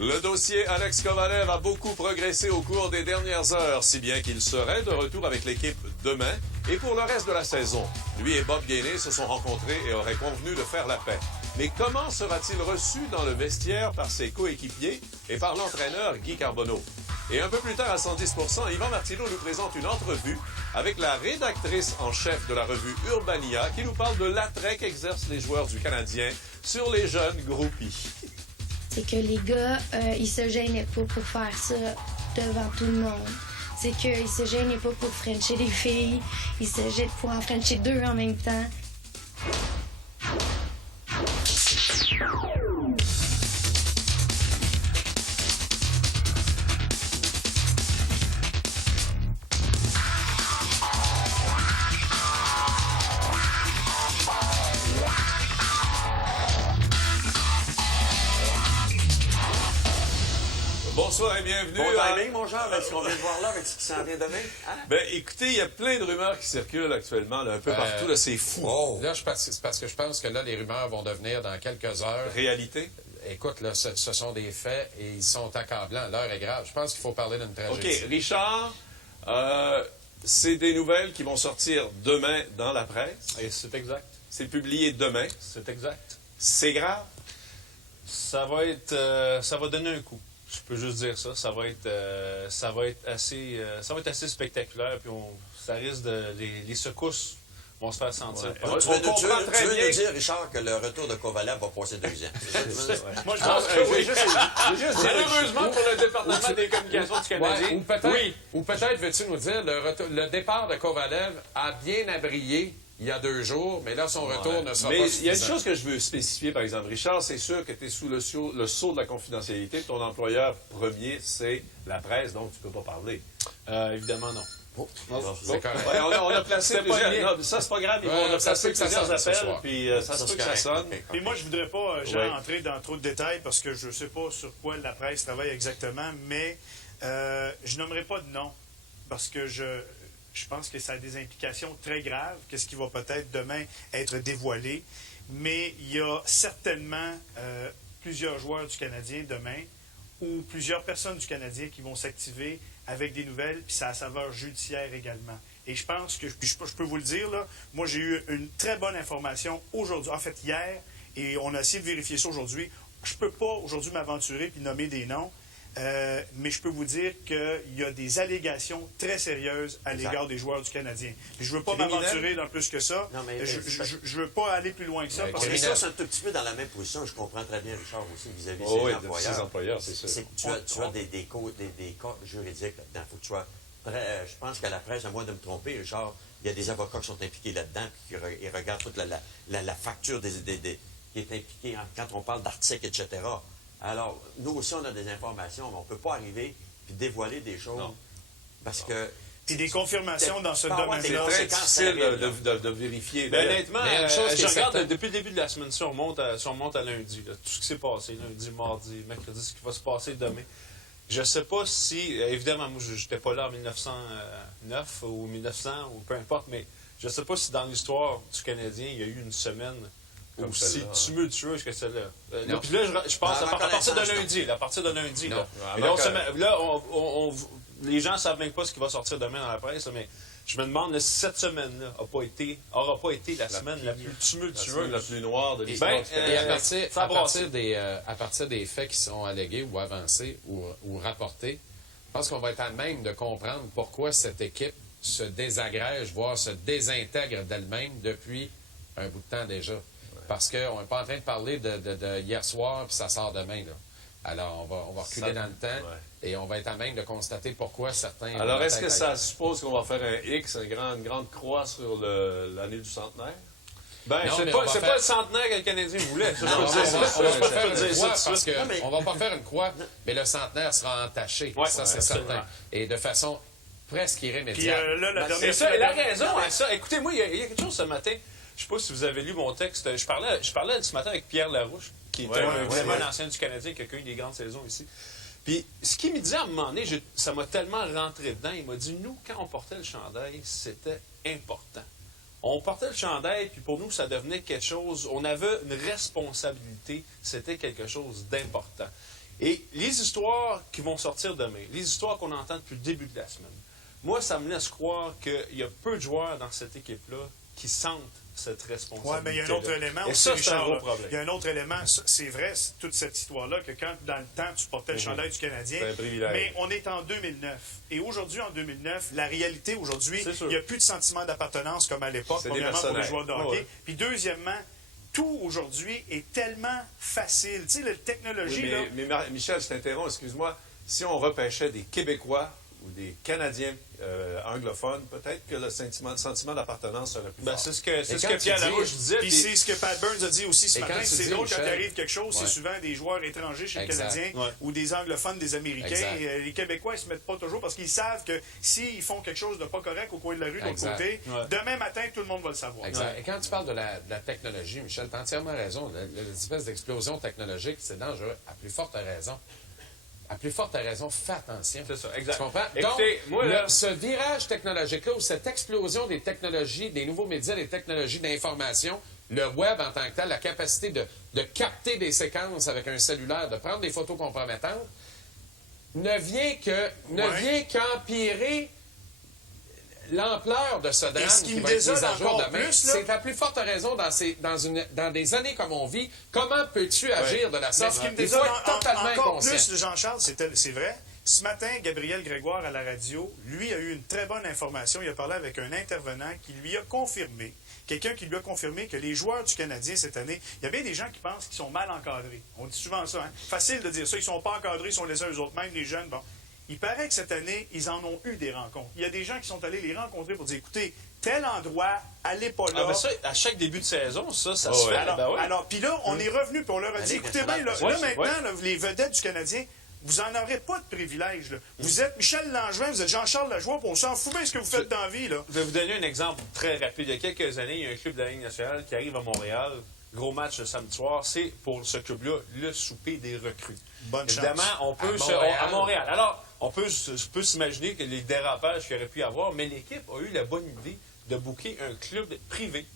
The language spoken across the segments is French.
Le dossier Alex Kovalev a beaucoup progressé au cours des dernières heures, si bien qu'il serait de retour avec l'équipe demain et pour le reste de la saison. Lui et Bob Gainey se sont rencontrés et auraient convenu de faire la paix. Mais comment sera-t-il reçu dans le vestiaire par ses coéquipiers et par l'entraîneur Guy Carbonneau? Et un peu plus tard, à 110 %, Yvan Martineau nous présente une entrevue avec la rédactrice en chef de la revue Urbania qui nous parle de l'attrait qu'exercent les joueurs du Canadien sur les jeunes groupies. C'est que les gars, ils se gênaient pas pour faire ça devant tout le monde. C'est qu'ils se gênaient pas pour frencher les filles. Ils se gênent pour en frencher deux en même temps. Bonsoir et bienvenue. Bon timing, mon genre, avec ce qu'on vient de voir là, avec ce qui s'en vient demain. Hein? Ben, écoutez, il y a plein de rumeurs qui circulent actuellement, là, un peu partout. Là, c'est fou. Oh. Là, c'est parce que je pense que là, les rumeurs vont devenir dans quelques heures. Réalité? Écoute, là, ce sont des faits et ils sont accablants. L'heure est grave. Je pense qu'il faut parler d'une tragédie. OK. Richard, c'est des nouvelles qui vont sortir demain dans la presse. Et c'est exact. C'est publié demain. C'est exact. C'est grave? Ça va donner un coup. Je peux juste dire ça. Ça va être assez spectaculaire. Puis ça risque les secousses vont se faire sentir. Ouais. Tu veux comprend très nous bien. dire, Richard, que le retour de Kovalev va passer 2 ans. C'est ça que tu veux dire? Moi, je pense que oui. Malheureusement pour le département des communications du Canadien. Ouais, ou peut-être, veux-tu nous dire, le départ de Kovalev a bien abrillé il y a 2 jours, mais là, son retour ne sera pas Mais suffisant. il y a une chose que je veux spécifier, par exemple. Richard, c'est sûr que tu es sous le sceau de la confidentialité. Ton employeur premier, c'est la presse, donc tu ne peux pas parler. Évidemment, non. C'est correct. Ouais, on a placé C'était pas plusieurs... bien. Non, ça, c'est pas grave. Ouais, On a ça se placé peut que ça plusieurs sonne ce appels, soir. puis ça se c'est peut que ça correct. sonne. OK. Puis moi, je voudrais pas, Jean, Ouais. entrer dans trop de détails parce que je ne sais pas sur quoi la presse travaille exactement, mais je nommerai pas de nom parce que je pense que ça a des implications très graves, qu'est-ce qui va peut-être demain être dévoilé. Mais il y a certainement plusieurs joueurs du Canadien demain ou plusieurs personnes du Canadien qui vont s'activer avec des nouvelles, puis ça a saveur judiciaire également. Et je pense que, puis je peux vous le dire, là, moi j'ai eu une très bonne information aujourd'hui, en fait hier, et on a essayé de vérifier ça aujourd'hui. Je ne peux pas aujourd'hui m'aventurer puis nommer des noms, mais je peux vous dire qu'il y a des allégations très sérieuses à l'égard des joueurs du Canadien. Puis je ne veux pas Criminel? m'aventurer dans plus que ça. Non, mais- je ne veux pas aller plus loin que ça. Ouais, Parce que Mais criminel. ça, c'est un tout petit peu dans la même position. Je comprends très bien, Richard, aussi, vis-à-vis Oh, de oui, ses de employeurs. ses employeurs, c'est sûr. C'est que tu as des cas juridiques là-dedans. Faut que tu sois je pense qu'à la presse, à moins de me tromper, Richard, il y a des avocats qui sont impliqués là-dedans puis ils regardent toute la facture qui est impliquée quand on parle d'articles, etc. Alors, nous aussi, on a des informations, mais on ne peut pas arriver et dévoiler des choses Non. parce que... Puis des confirmations dans ce Ah, ouais, C'est domaine-là. très quand difficile ça arrive, de vérifier. Ben, honnêtement, Mais il y a une chose qui je est regarde certaine. depuis le début de la semaine, si on remonte à lundi, là, tout ce qui s'est passé, lundi, mardi, mercredi, ce qui va se passer demain. Je ne sais pas si, évidemment, moi, je n'étais pas là en 1909 ou 1900 ou peu importe, mais je ne sais pas si dans l'histoire du Canadien, il y a eu une semaine Comme aussi celle-là, hein. tumultueuse que celle-là. Non. Puis là, je pense À ma à partir de connaissance, lundi. À partir de lundi. Non. Là. À Et ma là, connaissance. les gens ne savent même pas ce qui va sortir demain dans la presse, là, mais je me demande là, si cette semaine-là n'aura pas été la semaine la plus La semaine tumultueuse. la plus noire de l'histoire Ben, du Et Canadien. à partir des faits qui sont allégués ou avancés ou rapportés, je pense qu'on va être à même de comprendre pourquoi cette équipe se désagrège, voire se désintègre d'elle-même depuis un bout de temps déjà. Parce qu'on n'est pas en train de parler de hier soir, puis ça sort demain. Là. Alors, on va reculer dans le temps et on va être à même de constater pourquoi certains... Alors, vont est-ce être que ça ailleurs. suppose qu'on va faire un X, une grande croix sur l'année du centenaire? Ben, Non, c'est mais pas, on va c'est faire- pas le centenaire que le Canadien voulait. Ça, je peux On le dire. va faire Je peux une dire croix ça tout de parce suite. que Non, mais- on va pas faire une croix, mais le centenaire sera entaché. Ouais, ça, c'est absolument. certain. Et de façon presque Puis irrémédiable. là, la Ben, dernière C'est ça, et la semaine- raison à ça. Écoutez, moi, il y a quelque chose ce matin. Je sais pas si vous avez lu mon texte. Je parlais ce matin avec Pierre Larouche, qui était évidemment un ancien du Canadien, qui a connu des grandes saisons ici. Puis, ce qu'il me disait à un moment donné, ça m'a tellement rentré dedans. Il m'a dit, nous, quand on portait le chandail, c'était important. On portait le chandail, puis pour nous, ça devenait quelque chose... On avait une responsabilité. C'était quelque chose d'important. Et les histoires qui vont sortir demain, les histoires qu'on entend depuis le début de la semaine, moi, ça me laisse croire qu'il y a peu de joueurs dans cette équipe-là qui sentent cette responsabilité. Oui, mais il y a un autre élément Et aussi, ça, c'est un Richard, gros là. problème. Il y a un autre élément, c'est vrai, toute cette histoire-là, que quand, dans le temps, tu portais le chandail du Canadien, C'est un privilège. mais on est en 2009. Et aujourd'hui, en 2009, la réalité, aujourd'hui, C'est sûr. il n'y a plus de sentiment d'appartenance comme à l'époque, C'est des premièrement pour les mercenaires. joueurs de hockey. Ouais. Puis deuxièmement, tout aujourd'hui est tellement facile. Tu sais, la technologie, Oui, là... Michel, je t'interromps, excuse-moi. Si on repêchait des Québécois ou des Canadiens anglophones, peut-être que le sentiment d'appartenance serait plus Ben, fort. c'est ce que quand tu Pierre dis- Larouche disait. Puis c'est ce que Pat Burns a dit aussi ce Et quand matin. tu C'est dis, drôle quand il Michel, arrive quelque chose, c'est ouais. souvent des joueurs étrangers chez Exact. le Canadien Ouais. ou des anglophones, des Américains. Exact. Et, les Québécois, ils se mettent pas toujours parce qu'ils savent que s'ils font quelque chose de pas correct au coin de la rue de l'autre Exact. côté, Ouais. demain matin, tout le monde va le savoir. Exact. Et quand tu parles de la technologie, Michel, tu as entièrement raison. L'espèce d'explosion technologique, c'est dangereux. À plus forte raison. À plus forte raison, fais attention. C'est ça, exact. Tu comprends? Écoutez, Donc, moi, là- ce virage technologique-là, ou cette explosion des technologies, des nouveaux médias, des technologies d'information, le web en tant que tel, la capacité de capter des séquences avec un cellulaire, de prendre des photos compromettantes, ne vient qu'empirer l'ampleur de ce drame ce qui qui me va être désole mis à jour encore demain. plus, là- C'est à plus forte raison dans des années comme on vit. Comment peux-tu agir de la Mais sorte? ce qui me Il désole faut être totalement encore inconscient. plus, Jean-Charles, c'est vrai. Ce matin, Gabriel Grégoire à la radio, lui a eu une très bonne information. Il a parlé avec un intervenant qui lui a confirmé, quelqu'un qui lui a confirmé que les joueurs du Canadien cette année, il y a bien des gens qui pensent qu'ils sont mal encadrés. On dit souvent ça, hein? Facile de dire ça, ils sont pas encadrés, ils sont laissés eux autres, même les jeunes. Bon. Il paraît que cette année, ils en ont eu des rencontres. Il y a des gens qui sont allés les rencontrer pour dire, écoutez, tel endroit, allez pas là. Ah, ben ça, à chaque début de saison, ça se ouais. fait. Alors, Ben ouais. puis là, on est revenu, puis on leur a dit, Allez, écoutez bien, là, Ouais, là, maintenant, ouais. là, les vedettes du Canadien, vous n'en aurez pas de privilèges. Là. Vous êtes Michel Langevin, vous êtes Jean-Charles Lajoie, puis on s'en fout bien ce que vous faites dans la vie. Là. Je vais vous donner un exemple très rapide. Il y a quelques années, il y a un club de la Ligue nationale qui arrive à Montréal. Gros match le samedi soir. C'est pour ce club-là le souper des recrues. Bonne Évidemment, chance. on peut à Montréal. Alors, on peut s'imaginer que les dérapages qu'il aurait pu y avoir, mais l'équipe a eu la bonne idée de booker un club privé.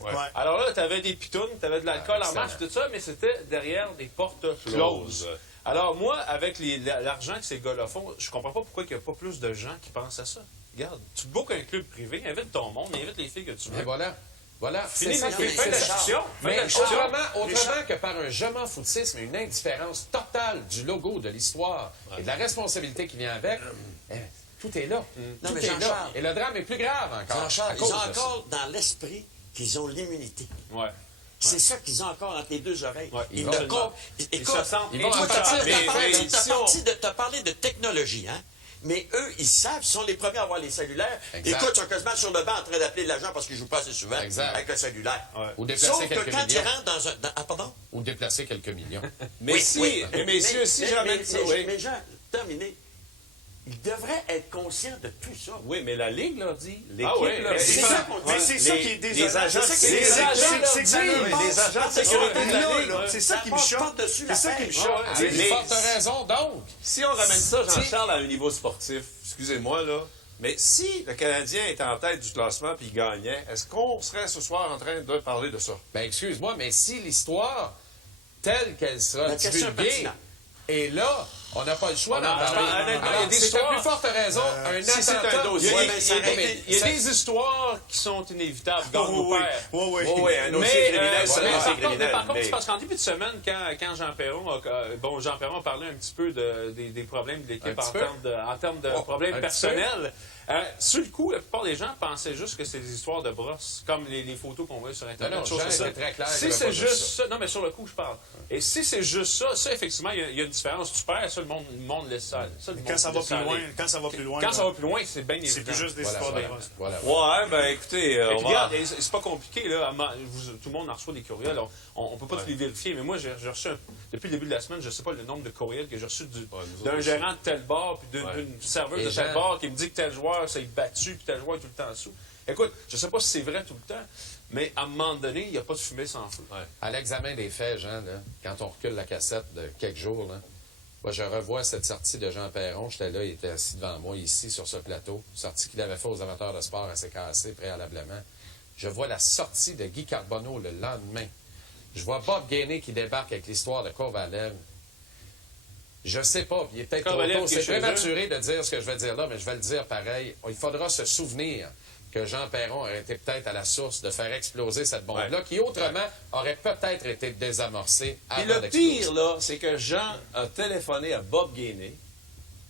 Ouais. Ouais. Alors là, tu avais des pitounes, tu avais de l'alcool en excellent. masse, tout ça, mais c'était derrière des portes closes. Alors moi, avec l'argent que ces gars-là font, je comprends pas pourquoi il n'y a pas plus de gens qui pensent à ça. Regarde, tu bookes un club privé, invite ton monde, invite les filles que tu veux. Et voilà. Voilà. Fini, C'est ça fin qui est- de la c'est ça. discussion. Fin de Mais la discussion. autrement que par un je m'en foutisme et une indifférence totale du logo, de l'histoire et de la responsabilité qui vient avec, tout est là. Non, Tout mais est là. Jean-Charles- Et le drame est plus grave encore. Jean-Charles, à ils cause ont de ça. encore dans l'esprit qu'ils ont l'immunité. Ouais. C'est ça qu'ils ont encore entre les deux oreilles. Ouais, Ils ils ne vont- comptent. ils se sentent ils vont Toi, en partir. t'as parlé de technologie, hein? Mais eux, ils savent, ils sont les premiers à avoir les cellulaires. Exact. Écoute, ils sont quasiment sur le banc en train d'appeler l'agent parce qu'ils ne jouent pas assez souvent Exact. avec le cellulaire. Ouais. Ou déplacer Sauf que quelques quand ils millions. rentrent dans un... Ah, pardon? Ou déplacer quelques millions. Mais Oui, si, oui. mais messieurs, si j'amène ça, oui. Mais Jean, terminé. Ils devraient être conscients de tout ça. Oui, mais la Ligue leur dit, l'équipe Ah oui, leur mais dit. c'est ça qu'on dit. Mais c'est ça qui est désolant. Les agents, C'est ça qui est les désolant. agents C'est leur que ça disent, nous mais passe les agents de par cette sécurité de la là, Ligue, là. C'est ça qui me passe choque. par-dessus la C'est ça qui me tête. choque. À plus mais- forte raison, donc. Si on ramène ça, Jean-Charles, à un niveau sportif, excusez-moi, là, mais si le Canadien était en tête du classement puis il gagnait, est-ce qu'on serait ce soir en train de parler de ça? Ben, excuse-moi, mais si l'histoire, telle qu'elle sera La question est divulguée, pertinente. est là, on n'a pas le choix d'en a- parler. honnêtement, Alors, il y a des c'est à histoires- plus forte raison, un si c'est un attentat. dossier, Il y a, Ouais, des- ben, il y ça a aurait des- été- il y a ça- des histoires qui sont inévitables. Garde vos Oui, pères. oui, oui. Oh, oui, un dossier Mais, criminel, c'est un mais dossier par contre, criminel. par contre, mais- c'est parce qu'en début de semaine, quand Jean Perron Jean Perron a parlé un petit peu des problèmes de Un l'équipe petit en peu. termes de Oh, problèmes un petit personnels, sur le coup, la plupart des gens pensaient juste que c'était des histoires de brosses, comme les photos qu'on voit sur Internet. Non, choses Jean comme ça. était très clair Si qu'il y c'est avait pas juste juste ça, non, mais sur le coup, je parle. Et si c'est juste ça, effectivement, il y a une différence. Tu perds, ça, le monde laisse ça. Ça, le Quand monde ça va laisse plus loin, aller. quand ça va plus loin, Quand là, ça va plus loin, c'est bien évident. c'est plus juste des Voilà, histoires de voilà, grosses. voilà. Ouais, ben écoutez, Et on puis, va... regarde, c'est pas compliqué, là. Tout le monde en reçoit des courriels. On peut pas tous les vérifier, mais moi, j'ai reçu, depuis le début de la semaine, je sais pas le nombre de courriels que j'ai reçus nous autres d'un aussi. gérant de tel bar, puis d'une Ouais. serveuse Et de tel Jean- bar qui me dit que tel joueur s'est battu, puis tel joueur est tout le temps sous. Écoute, je sais pas si c'est vrai tout le temps, mais à un moment donné, il n'y a pas de fumée sans feu. À l'examen des faits, Jean, là, quand on recule la cassette de quelques jours, là, moi, je revois cette sortie de Jean Perron. J'étais là, il était assis devant moi, ici, sur ce plateau. Sortie qu'il avait fait aux amateurs de sport assez cassée, préalablement. Je vois la sortie de Guy Carbonneau le lendemain. Je vois Bob Gainey qui débarque avec l'histoire de Kovalev. Je sais pas, puis il est peut-être trop Kovalev tôt. qui est C'est chez prématuré de dire ce que je vais dire là, mais je vais le dire pareil. Il faudra se souvenir que Jean Perron aurait été peut-être à la source de faire exploser cette bombe-là, qui autrement aurait peut-être été désamorcée Puis avant le d'exploser. pire, là, c'est que Jean a téléphoné à Bob Gainey.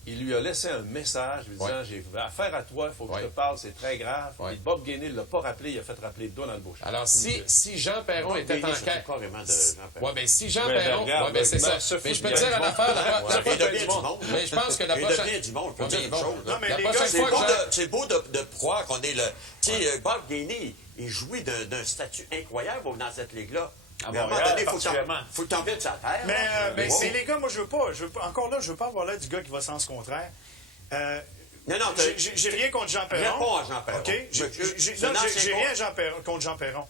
Il lui a laissé un message lui disant j'ai affaire à toi, il faut que je te parle, c'est très grave. Ouais. Puis Bob Gainey ne l'a pas rappelé, il a fait rappeler le doigt dans le bouche. Alors, si Jean Perron était en Gainey, quête... c'est carrément de Jean Perron. Oui, mais si Jean Mais Perron... regarde, Oui, mais c'est ben, ça. se Mais je fout peux bien te dire du une monde. affaire... Il devient du monde. Mais je pense que la Il prochaine... devient du monde, faut Oui, dire mais une bon, chose. Non, mais la les prochaine gars, fois que Jean- C'est beau de croire qu'on est le... Tu sais, Bob Gainey, il jouit d'un statut incroyable dans cette ligue-là. À Mais à un moment Montréal, donné, particulièrement. faut que tu en viennes de sa terre. Mais, là. mais les gars, moi, je veux pas. Encore là, je veux pas avoir l'air du gars qui va sens contraire. Non, J'ai rien contre Jean Perron. Réponds à Jean Perron. OK? C'est un Non, ancien j'ai coach. rien contre Jean Perron.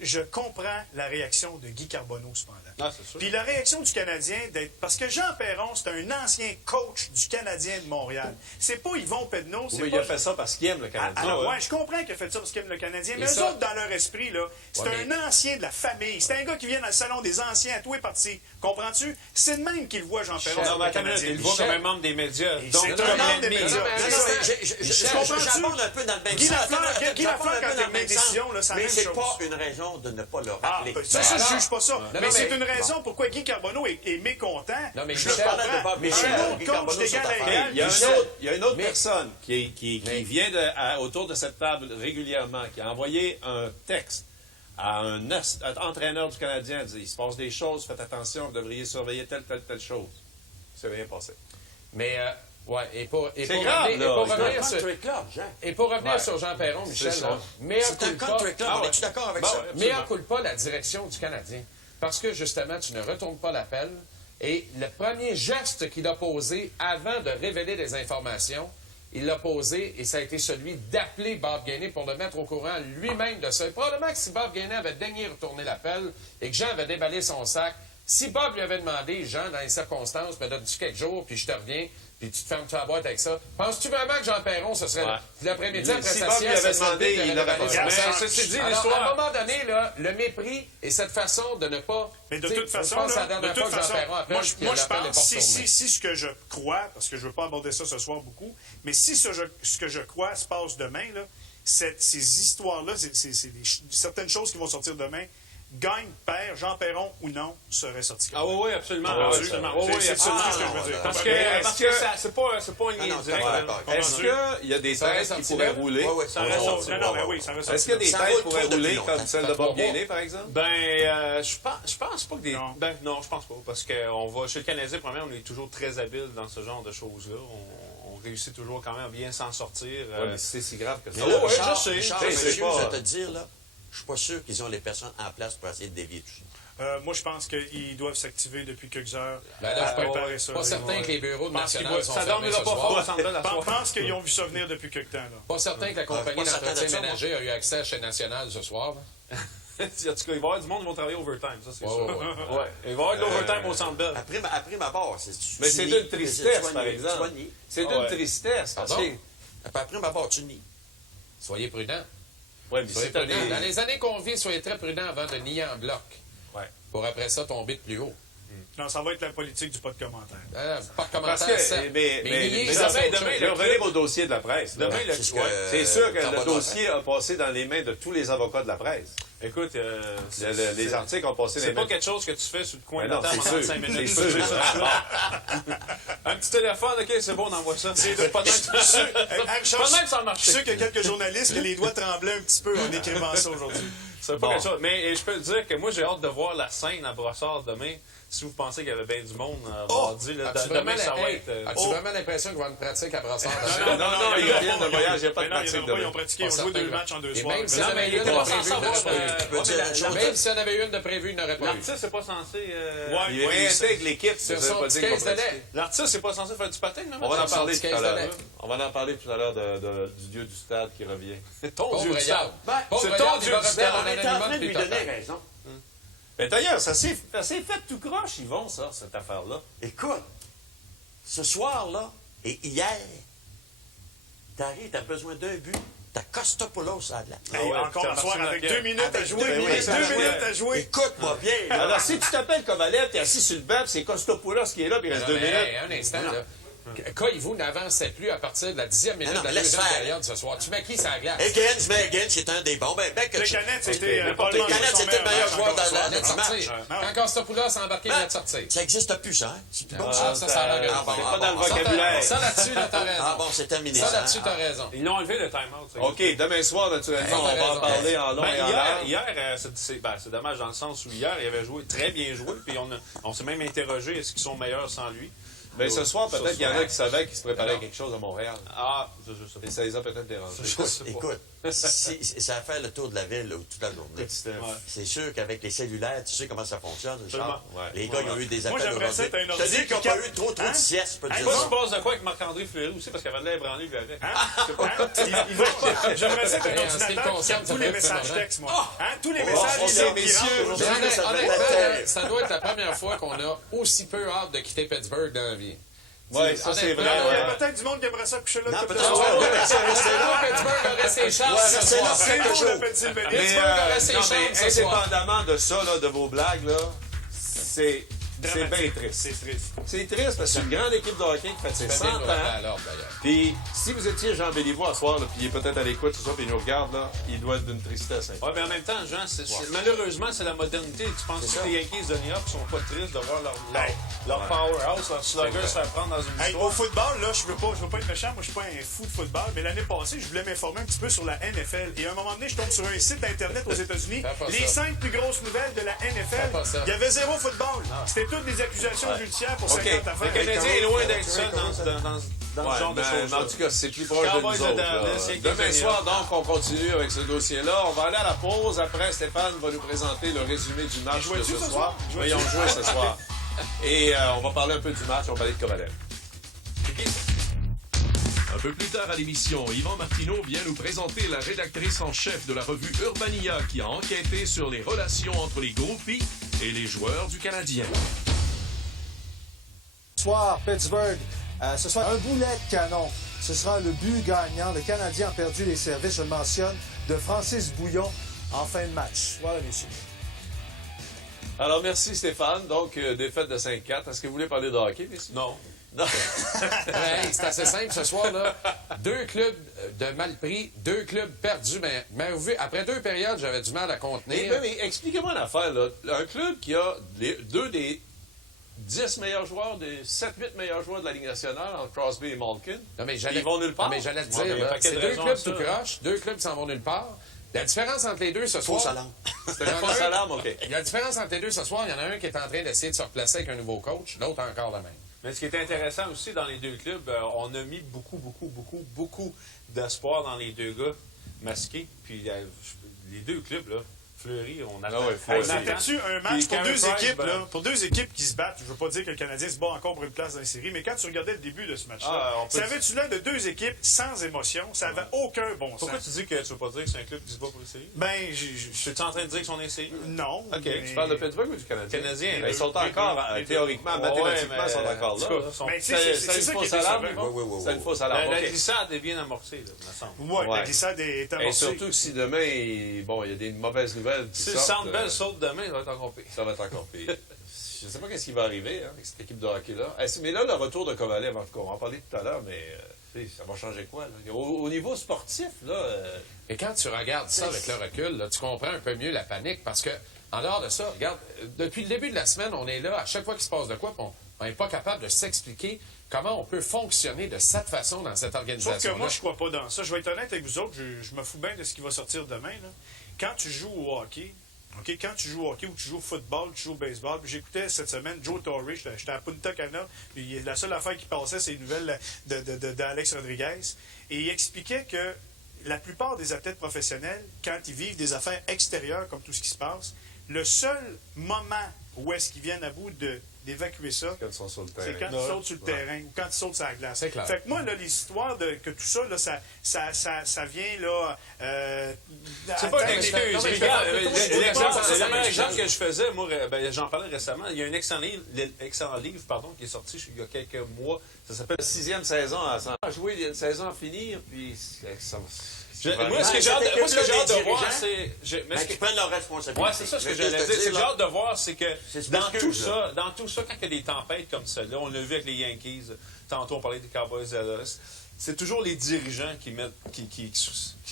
Je comprends la réaction de Guy Carbonneau, cependant. Ah, c'est sûr. Puis la réaction du Canadien, parce que Jean Perron, c'est un ancien coach du Canadien de Montréal. C'est pas Yvon Pedneau, c'est Oui, pas... il a fait ça parce qu'il aime le Canadien. Alors, ouais, je comprends qu'il a fait ça parce qu'il aime le Canadien, mais Et eux ça- autres, dans leur esprit, là, c'est Ouais, un ancien de la famille. C'est un gars qui vient dans le salon des anciens à tous les partis. Comprends-tu? C'est de même qu'il voit Jean Perron Non, sur mais le attends une minute, Canadien. il le voit comme un membre des médias. Donc, c'est comme un un membre des ennemi. médias. Non, mais Non, attends, J'aborde un peu dans le même Guy sens. Lafleur, J'aborde un peu quand dans il a le une même décision, sens. là, c'est la Mais même c'est chose. pas une raison de ne pas le Ah, rappeler. ça, je juge pas ça. non, mais c'est mais- une raison pourquoi Guy Carbonneau est mécontent. Non, mais je Michel, le parlais de comprends. Bob Mais Michel, un autre Guy coach Carbonneau d'égal sur ta à part. égal. Il y a, Michel. il y a une autre Mais- personne qui vient autour de cette table régulièrement, qui a envoyé un texte à un entraîneur du Canadien, il dit, il se passe des choses, faites attention, vous devriez surveiller telle chose. C'est rien passé. Mais, ouais, et pour grave, revenir, là. et pour C'est un revenir sur... country club, Jean. Et pour revenir Ouais. sur Jean Perron, Michel, C'est ça. là, mea C'est un culpa, country club. Ah On ouais. est-tu d'accord avec Bon, ça? ouais. mea culpa la direction du Canadien. Parce que, justement, tu ne retournes pas l'appel. Et le premier geste qu'il a posé avant de révéler des informations, il l'a posé et ça a été celui d'appeler Bob Gainey pour le mettre au courant lui-même de ça. Et probablement que si Bob Gainey avait daigné retourner l'appel et que Jean avait déballé son sac, si Bob lui avait demandé, Jean, dans les circonstances, me donne-tu quelques jours, puis je te reviens, puis tu te fermes la boîte avec ça, penses-tu vraiment que Jean Perron, ce serait Ouais. l'après-midi après Si sa Bob lui sieste, avait ça serait demandé, lui qui il aurait l'aurait déballé pas son fait. sac? Mais ceci dit, Alors, l'histoire... à un moment donné, là, le mépris et cette façon de ne pas... Mais de Tu sais, toute façon, je pense que là, la dernière de toute fois que Jean façon, Perron appelle, moi, puis je l'appel est pense, pas retourné. si ce que je crois, parce que je ne veux pas aborder ça ce soir beaucoup, mais si ce que je crois se passe demain, là, ces histoires-là, certaines choses qui vont sortir demain, gagne, perd, Jean Perron ou non, serait sorti. Ah oui, absolument. Ah, oui, absolument. ça- Oui, oui, C'est absolument. ça que je veux dire. Parce Ok, que, est-ce que- c'est pas un lien non, direct. c'est pas là. d'accord. Est-ce qu'il y a des Ça têtes reste qui sorti pourraient là? rouler? Ouais, Ça ouais, reste ouais, sorti. ouais, Non, ouais, mais ouais. oui, ça reste Est-ce qu'il y a des Ça têtes roule qui pourraient trop depuis rouler longtemps. comme celle de Ça Bob va. Gainey, par exemple? Je pense pas que des. Non. Non, je pense pas. Parce que on va, chez le Canadien, premièrement, on est toujours très habile dans ce genre de choses-là. On réussit toujours quand même à bien s'en sortir. Ouais, mais c'est si grave que ça. Mais là, ouais, Richard, je sais. Richard, Tu sais, c'est monsieur, pas- je vais te dire, là, je suis pas sûr qu'ils ont les personnes en place pour essayer de dévier tout ça. Moi, je pense qu'ils doivent s'activer depuis quelques heures. Ben là, à je suis préparer ça. pas certain que les bureaux de Je pense qu'ils National vont- sont Ça fermés dormira ce pas soir. fort au Centre Bell la Je soirée. pense qu'ils ont vu ça venir depuis quelque temps. Là. Pas certain que la compagnie pas certain d'entretien de ça, moi. ménager a eu accès à chez National ce soir. là. En tout cas, il va y avoir du monde qui vont travailler overtime, ça, c'est Ouais, sûr. ouais, ouais. Ouais. Il va y avoir de l'overtime au Centre Bell. Après ma barre, c'est Mais c'est une tristesse, par exemple. C'est Ah une ouais. tristesse. Parce Pardon? que... Après ma barre, tu nies. Soyez prudents. Ouais, mais Soyez si t'as prudents. des... Dans les années qu'on vit, soyez très prudents avant de nier en bloc. Ouais. Pour après ça tomber de plus haut. Non, ça va être la politique du pas de commentaire. Pas de Parce commentaire, que, certes. mais nier, mais ça, demain, c'est autre demain, chose. je vais revenir au dossier de la presse. là. Demain, le- C'est ce que, C'est sûr que le Carbonneau dossier a passé dans les mains de tous les avocats de la presse. Écoute, Les articles ont passé dans c'est les pas mains. quelque chose que tu fais sur le coin Mais de la non, table c'est pendant sûr. 5 minutes. C'est Je peux te sûr. dire ça. Un petit téléphone, OK, c'est bon, on envoie ça. C'est pas de même sans Je marcher. suis sûr qu'il y a quelques journalistes qui les doigts tremblaient un petit peu en écrivant ça aujourd'hui. C'est pas quelque chose. Mais je peux te dire que moi, j'ai hâte de voir la scène à Brossard demain. Si vous pensez qu'il y avait bien du monde mardi, là, As-tu vraiment, demain, ça va être... as-tu vraiment l'impression qu'il va y avoir une pratique à Brassard? Non, non, ils reviennent de voyage, il n'y a pas de Mais non, pratique ils demain. ont pratiqué, ils Pas ont joué certain, 2 là. matchs en 2 Et soirs. même si Non, on avait mais eu il une était de pas prévue, censé il n'aurait avoir... pas eu. Je peux dire la chose. Même si on avait eu une de prévue, il n'aurait pas eu. L'artiste, c'est pas censé... Il Ouais, réintègre l'équipe. Sur ça veut son pas petit dire qu'on 15 de pratique. lait. L'artiste, c'est pas censé faire du patin, là, On va en Son parler petit tout à 15 de l'heure. lait. On va en parler tout à l'heure du dieu du stade qui revient. Ton Pauvre Dieu du Yard. stade. Pauvre c'est Yard, ton il Dieu va du revenir stade. en On est en train anonymat de lui plus donner total. raison. Mais d'ailleurs, ça s'est fait tout croche, Yvon, ça, cette affaire-là. Écoute, ce soir-là et hier, t'arrives, t'as besoin d'un but, t'as Kostopoulos à la Hey, ouais, encore t'as un soir Martin avec Lapierre. 2 minutes à jouer. Ben oui, 2 ça minutes jouait. à jouer. Écoute-moi bien. là. Alors, si tu t'appelles Kovalev, t'es assis sur le banc, puis c'est Kostopoulos qui est là, puis il reste 2 Mais, minutes. hey, un instant, là. Koivu n'avançait plus à partir de la 10e minute Non, de la mais laisse deuxième faire. période ce soir. Tu mets qui sur la glace? Higgins, qui est un des bons. Ben, que Le tu- Canet, c'était Les probablement Canettes, c'était le meilleur joueur dans Il venait de le sortir. match. Quand Kostopoulos a embarqué, il venait de sortir. Ça n'existe plus, ça, hein? C'est plus bon, Ah, ça. ça arrange. Ah, bon, C'est ah, pas dans le bon, vocabulaire. Ça là-dessus, là, t'as raison. Ah bon, c'est terminé. Ça ça, là-dessus, hein? t'as raison. Ils l'ont enlevé le time-out. ça. OK, demain soir, naturellement, on va en parler en long Ben, et en large. hier, c'est dommage dans le sens où hier, il avait joué très bien joué, puis on s'est même interrogé est-ce qu'ils sont meilleurs sans lui. Mais ce soir, peut-être qu'il y en a soir. qui savaient qu'ils se préparaient Non. quelque chose à Montréal. Ah, je sais Et pas. ça les a peut-être dérangés. Écoute, ça a fait le tour de la ville là, toute la journée. C'est sûr qu'avec les cellulaires, tu sais comment ça fonctionne, Richard. Ouais. Les gars, ils ont eu des Moi, appels j'aimerais ça être un Je te ordi dis qu'ils n'ont qui pas cap- eu trop de Hein? siestes, je peux te Hein? dire Moi, ça. je passe de quoi avec Marc-André Fleury aussi, parce qu'il avait de l'air branlé, lui, avec. J'aimerais ça être un Hey, en ce qui me ordinateur qui concerne, capte ça tous les fait messages vraiment. textes, moi. Hein? Tous les messages on qui sait, rentrent messieurs, aujourd'hui. aujourd'hui, ça va être Honnêtement, terrible. ça doit être la première fois qu'on a aussi peu hâte de quitter Pittsburgh dans la vie. Oui, ça c'est vrai. Honnêtement, Il y a ouais. peut-être du monde qui aimerait ça coucher là. Non, toute peut-être la pas. journée. Ouais, mais ça, restez là. Pittsburgh aurait ses chances Ouais, ce restez là. soir. C'est Quelque beau, chose. la Pennsylvanie. Mais, Pittsburgh aurait ses non, chances mais ce soir. indépendamment de ça, là, de vos blagues, là, c'est bien triste. C'est triste. C'est triste parce que c'est une grande équipe de hockey qui fait ses 100 ans. À l'ordre, d'ailleurs. Puis, si vous étiez Jean Béliveau à soir, là, puis il est peut-être à l'écoute, tout ça, puis il nous regarde, là, il doit être d'une tristesse. Hein. Oui, mais en même temps, Jean, malheureusement, c'est la modernité. Tu penses que les Yankees de New York sont pas tristes de voir leur powerhouse, leur slugger se faire prendre dans une Hey, histoire? au football, là, je veux pas être méchant, moi je suis pas un fou de football, mais l'année passée, je voulais m'informer un petit peu sur la NFL. Et à un moment donné, je tombe sur un site internet aux États-Unis. Fais pas Les ça. 5 plus grosses nouvelles de la Fais NFL. pas ça. Il y avait zéro football. C'était toutes des accusations judiciaires pour 50 affaires. Le Canadien est loin d'être seul dans Ouais, ce genre de mais choses. en tout cas, c'est plus proche de Cowboys nous de autres. Dallas, là. Yankees Demain de New soir, York. donc, on continue avec ce dossier-là. On va aller à la pause. Après, Stéphane va nous présenter le résumé du match de jouais-tu ce ce soir. soir? Oui, on jouait ce soir. Et on va parler un peu du match. On va parler de Kovalev. Un peu plus tard à l'émission, Yvan Martineau vient nous présenter la rédactrice en chef de la revue Urbania qui a enquêté sur les relations entre les groupies et les joueurs du Canadien. Soir, Pittsburgh, ce sera un boulet de canon. Ce sera le but gagnant. Le Canadien a perdu les services, je le mentionne, de Francis Bouillon en fin de match. Voilà, messieurs. Alors, merci Stéphane. Donc, défaite de 5-4. Est-ce que vous voulez parler de hockey, messieurs? Non. Non. Hey, c'est assez simple ce soir, là. 2 clubs de mal pris, 2 clubs perdus. Mais après 2 périodes, j'avais du mal à contenir. Mais expliquez-moi une affaire, là. Un club qui a 2 des 10 meilleurs joueurs, des 7-8 meilleurs joueurs de la Ligue nationale, entre Crosby et Malkin, Non, mais ils vont nulle part. Non, mais j'allais te Ouais, mais dire, il y a un là, paquet c'est de 2 raisons clubs à ça, tout là. croche, 2 clubs qui s'en vont nulle part. La différence entre les deux ce soir... Fausse alarme. C'est une fausse alarme, OK. La différence entre les deux ce soir, il y en a un qui est en train d'essayer de se replacer avec un nouveau coach, l'autre encore le même. Mais ce qui est intéressant aussi dans les deux clubs, on a mis beaucoup d'espoir dans les deux gars masqués. Puis les deux clubs, là, Fleury, on attend. Ah ouais, On Fleury. attend-tu un match Puis pour Carey deux Price, équipes, ben- là, pour deux équipes qui se battent? Je veux pas dire que le Canadien se bat encore pour une place dans la série, mais quand tu regardais le début de ce match-là, Ah, on peut ça avait-tu l'air de deux équipes sans émotion? Ça avait aucun bon sens. Pourquoi tu dis que tu veux pas dire que c'est un club qui se bat pour les séries? Ben, Es-tu en train de dire qu'ils sont des séries? non. OK, mais- Tu parles de Pittsburgh ou du Canadien? Canadien. Ben, ils sont encore, théoriquement, mathématiquement, ils sont encore là. Mais tu C'est sais, c'est une ça qui fausse est alarme, décevant. Yvon? C'est une fausse alarme, La OK. glissade est bien amorcée, là, me semble. Ouais, Ouais. la glissade est Et amorcée. surtout que si demain, il y a des mauvaises nouvelles qui Si le sortent, Centre Bell saute demain, ça va être encore pire. ça va être encore pire. Je ne sais pas qu'est-ce qui va arriver avec cette équipe de hockey-là. Mais là, le retour de Kovalev, en tout cas, on va en parler tout à l'heure, mais ça va changer quoi? Là? Au niveau sportif, là... Et quand tu regardes ça avec le recul, là, tu comprends un peu mieux la panique parce que, en dehors de ça, regarde, depuis le début de la semaine, on est là, à chaque fois qu'il se passe de quoi, puis on n'est pas capable de s'expliquer comment on peut fonctionner de cette façon dans cette Sauf organisation. que moi, je crois pas dans ça. Je vais être honnête avec vous autres, je me fous bien de ce qui va sortir demain. Là. Quand tu joues au hockey, OK, quand tu joues au hockey ou tu joues au football, tu joues au baseball, puis j'écoutais cette semaine Joe Torre, j'étais à Punta Cana, puis la seule affaire qui passait, c'est les nouvelles d'Alex Rodriguez, et il expliquait que la plupart des athlètes professionnels, quand ils vivent des affaires extérieures, comme tout ce qui se passe, le seul moment où est-ce qu'ils viennent à bout d'évacuer ça, Quand ils sont sur le c'est terrain. quand ils sautent sur le terrain ou quand ils sautent sur la glace. C'est clair. Fait que moi, là, l'histoire de que tout ça, là, ça vient, là... C'est pas une atteindre excuse. les- Regarde, c'est le meilleur exemple que je faisais, moi, j'en parlais récemment. Il y a un excellent livre qui est sorti il y a quelques mois. Ça s'appelle 6e saison à jouer, il y a une saison à finir, puis ça va... Moi, ce que j'ai hâte de voir, c'est... Mais qu'ils prennent leurs responsabilités. Oui, c'est ça ce que j'allais dire. Ce que j'ai hâte de voir, c'est que dans tout ça, quand il y a des tempêtes comme celle-là, on l'a vu avec les Yankees, tantôt on parlait des Cowboys de Dallas, c'est toujours les dirigeants qui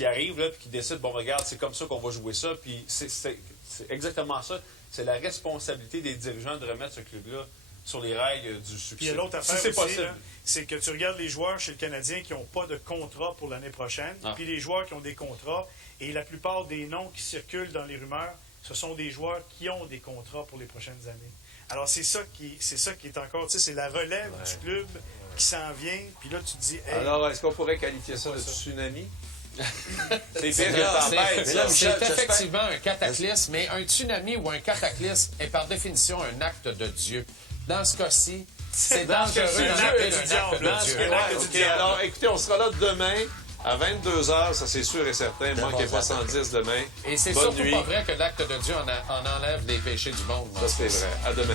arrivent là, puis qui décident, bon, regarde, c'est comme ça qu'on va jouer ça, puis c'est exactement ça. C'est la responsabilité des dirigeants de remettre ce club-là sur les rails du succès. Puis il y a l'autre affaire si c'est aussi, possible. c'est que tu regardes les joueurs chez le Canadien qui n'ont pas de contrat pour l'année prochaine, puis les joueurs qui ont des contrats, et la plupart des noms qui circulent dans les rumeurs, ce sont des joueurs qui ont des contrats pour les prochaines années. Alors c'est ça qui est encore, tu sais, c'est la relève du club qui s'en vient, puis là tu te dis... Hey, alors, est-ce qu'on pourrait qualifier ça de tsunami? C'est effectivement un cataclysme, mais un tsunami ou un cataclysme est par définition un acte de Dieu. Dans ce cas-ci, c'est dangereux d'en appeler un acte de Dieu. Alors, écoutez, on sera là demain à 22h, ça c'est sûr et certain. Manquez pas 110 demain. Et c'est Bonne surtout nuit. pas vrai que l'acte de Dieu en enlève les péchés du monde. Ça, c'est vrai. À demain.